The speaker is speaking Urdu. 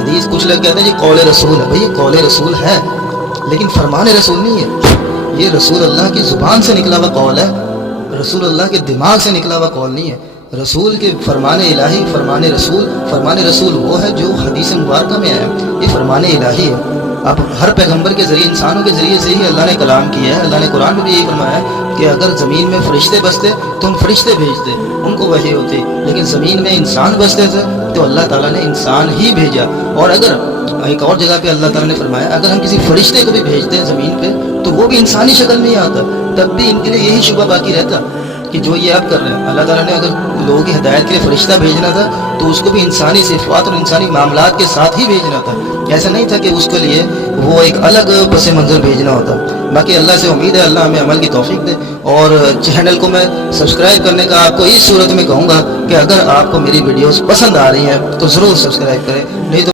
حدیث کچھ لوگ کہتے ہیں جی قول رسول ہے. بھئی یہ قول رسول ہے لیکن فرمان رسول نہیں ہے. یہ رسول اللہ کی زبان سے نکلا ہوا قول ہے, رسول اللہ کے دماغ سے نکلا ہوا قول نہیں ہے. رسول کے فرمان الہی, فرمان رسول وہ ہے جو حدیث مبارکہ میں ہے. یہ فرمان الہی ہے. اب ہر پیغمبر کے ذریعے, انسانوں کے ذریعے سے ہی اللہ نے کلام کیا ہے. اللہ نے قرآن میں بھی یہی فرمایا ہے کہ اگر زمین میں فرشتے بستے تو ہم فرشتے بھیجتے, ان کو وحی ہوتی. لیکن زمین میں انسان بستے تھے تو اللہ تعالیٰ نے انسان ہی بھیجا. اور اگر ایک اور جگہ پہ اللہ تعالیٰ نے فرمایا اگر ہم کسی فرشتے کو بھی بھیجتے ہیں زمین پہ تو وہ بھی انسانی شکل میں ہی آتا, تب بھی ان کے لیے یہی شبہ باقی رہتا کہ جو یہ آپ کر رہے ہیں. اللہ تعالیٰ نے اگر لوگوں کی ہدایت کے لیے فرشتہ بھیجنا تھا تو اس کو بھی انسانی صفات اور انسانی معاملات کے ساتھ ہی بھیجنا تھا. ایسا نہیں تھا کہ اس کے لیے وہ ایک الگ پس منظر بھیجنا ہوتا. باقی اللہ سے امید ہے اللہ ہمیں عمل کی توفیق دے. اور چینل کو میں سبسکرائب کرنے کا آپ کو اس صورت میں کہوں گا کہ اگر آپ کو میری ویڈیوز پسند آ رہی ہیں تو ضرور سبسکرائب کریں, نہیں تو